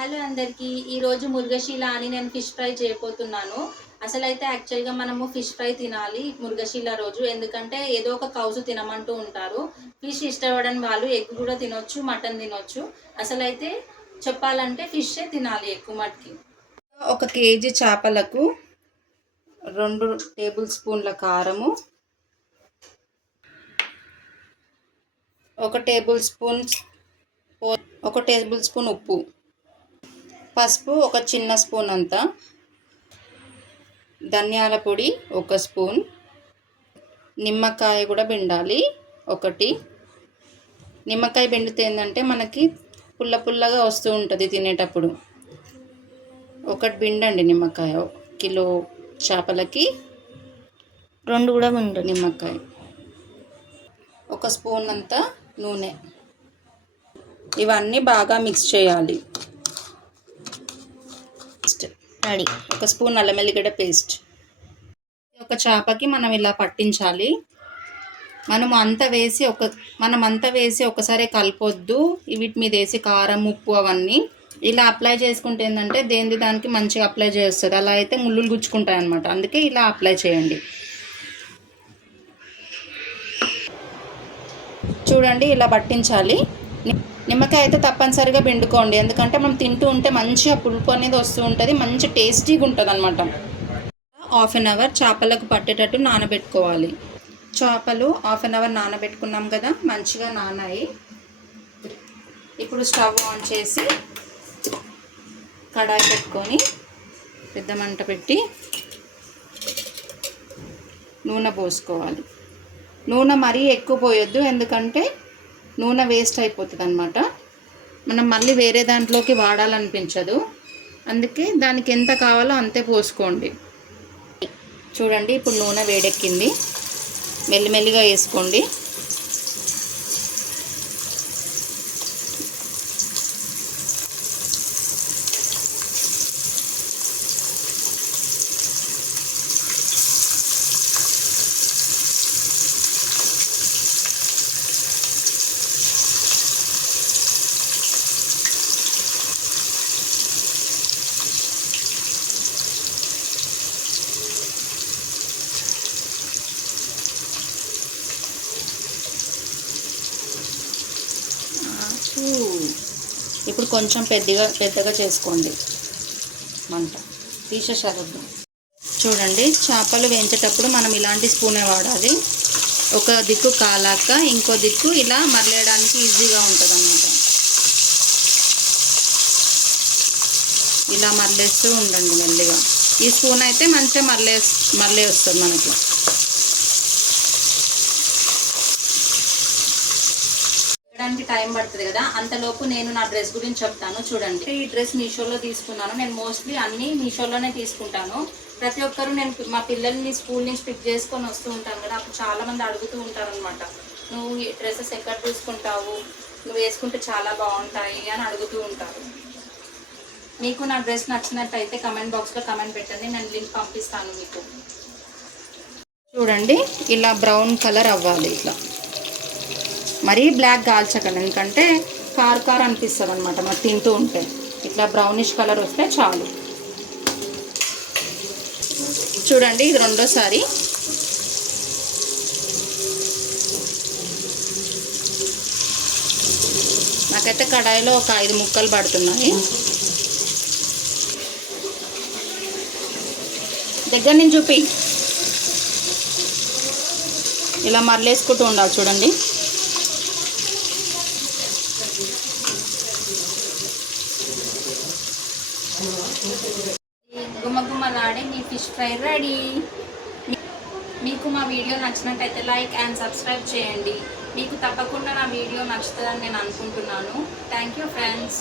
Hello అందరికీ ఈరోజు మురుగశీల అని నేను ఫిష్ ఫ్రై చేయబోతున్నాను. అసలైతే యాక్చువల్గా మనము ఫిష్ ఫ్రై తినాలి మురుగశీల రోజు. ఎందుకంటే ఏదో ఒక కౌసు తినమంటూ ఉంటారు. ఫిష్ ఇష్టపడని వాళ్ళు ఎగ్ కూడా తినొచ్చు, మటన్ తినొచ్చు. అసలైతే చెప్పాలంటే ఫిషే తినాలి ఎక్కువ మటుకి. 1 కేజీ చేపలకు 2 టేబుల్ స్పూన్ల కారము, 1 టేబుల్ స్పూన్ ఉప్పు, పసుపు 1 చిన్న స్పూన్ అంత, ధనియాల పొడి 1 స్పూన్, నిమ్మకాయ కూడా పిండాలి 1. నిమ్మకాయ పిండితే ఏంటంటే మనకి పుల్ల పుల్లగా వస్తూ ఉంటుంది తినేటప్పుడు. 1 పిండండి నిమ్మకాయ. కిలో చేపలకి 2 కూడా పిండు నిమ్మకాయ. 1 స్పూన్ అంత నూనె. ఇవన్నీ బాగా మిక్స్ చేయాలి. రెడీ. 1 స్పూన్ అల్లం వెల్లిగడ్డ పేస్ట్. ఒక చేపకి మనం ఇలా పట్టించాలి. మనం అంతా వేసి ఒకసారి కలపొద్దు. వీటి మీద వేసి కారం, ఉప్పు అవన్నీ ఇలా అప్లై చేసుకుంటే ఏంటంటే దేనిది దానికి మంచిగా అప్లై చేస్తుంది. అలా అయితే ముళ్ళులు గుచ్చుకుంటాయి అన్నమాట. అందుకే ఇలా అప్లై చేయండి. చూడండి ఇలా పట్టించాలి. నిమ్మకాయ అయితే తప్పనిసరిగా పిండుకోండి. ఎందుకంటే మనం తింటూ ఉంటే మంచిగా పులుపు అనేది వస్తూ ఉంటుంది, మంచి టేస్టీగా ఉంటుంది అన్నమాట. 1/2 అవర్ చేపలకు పట్టేటట్టు నానబెట్టుకోవాలి. చేపలు 1/2 అవర్ నానబెట్టుకున్నాం కదా, మంచిగా నానాయి. ఇప్పుడు స్టవ్ ఆన్ చేసి కడాయి పెట్టుకొని పెద్ద మంట పెట్టి నూనె పోసుకోవాలి. నూనె మరీ ఎక్కువ పోయొద్దు, ఎందుకంటే నూనె వేస్ట్ అయిపోతుంది అన్నమాట. మనం మళ్ళీ వేరే దాంట్లోకి వాడాలనిపించదు. అందుకే దానికి ఎంత కావాలో అంతే పోసుకోండి. చూడండి ఇప్పుడు నూనె వేడెక్కింది. మెల్లిమెల్లిగా వేసుకోండి. ఇప్పుడు కొంచెం పెద్దగా చేసుకోండి మంట. తీసేసారొద్దు. చూడండి చేపలు వేయించేటప్పుడు మనం ఇలాంటి స్పూనే వాడాలి. ఒక దిక్కు కాలాక ఇంకో దిక్కు ఇలా మరలేయడానికి ఈజీగా ఉంటుంది అన్నమాట. ఇలా మరలేస్తూ ఉండండి మెల్లిగా. ఈ స్పూన్ అయితే మంచిగా మరలే వస్తుంది మనకి. దానికి టైం పడుతుంది కదా, అంతలోపు నేను నా డ్రెస్ గురించి చెప్తాను. చూడండి, ఈ డ్రెస్ మీషోలో తీసుకున్నాను. నేను మోస్ట్లీ అన్నీ మీషోలోనే తీసుకుంటాను. ప్రతి ఒక్కరు నేను మా పిల్లల్ని స్కూల్ నుంచి పిక్ చేసుకొని వస్తూ ఉంటాను కదా, అప్పుడు చాలామంది అడుగుతూ ఉంటారు అనమాట, నువ్వు ఈ డ్రెస్సెస్ ఎక్కడ తీసుకుంటావు, నువ్వు వేసుకుంటే చాలా బాగుంటాయి అని అడుగుతూ ఉంటారు. మీకు నా డ్రెస్ నచ్చినట్టయితే కమెంట్ బాక్స్లో కమెంట్ పెట్టండి, నేను లింక్ పంపిస్తాను మీకు. చూడండి ఇలా బ్రౌన్ కలర్ అవ్వాలి. ఇట్లా మరీ బ్లాక్ కాల్చకండి, ఎందుకంటే కారు అనిపిస్తుంది అనమాట మరి తింటూ ఉంటే. ఇట్లా బ్రౌనిష్ కలర్ వస్తే చాలు. చూడండి ఇది రెండోసారి. నాకైతే కడాయిలో ఒక 5 ముక్కలు పడుతున్నాయి. దగ్గర నుంచి చూపి. ఇలా మరలేసుకుంటూ ఉండాలి. చూడండి గుమ్మగుమ్మలాడే మీ ఫిష్ ఫ్రై రెడీ. మీకు మా వీడియో నచ్చినట్టయితే లైక్ అండ్ సబ్స్క్రైబ్ చేయండి. మీకు తప్పకుండా నా వీడియో నచ్చుతుందని నేను అనుకుంటున్నాను. Thank you friends.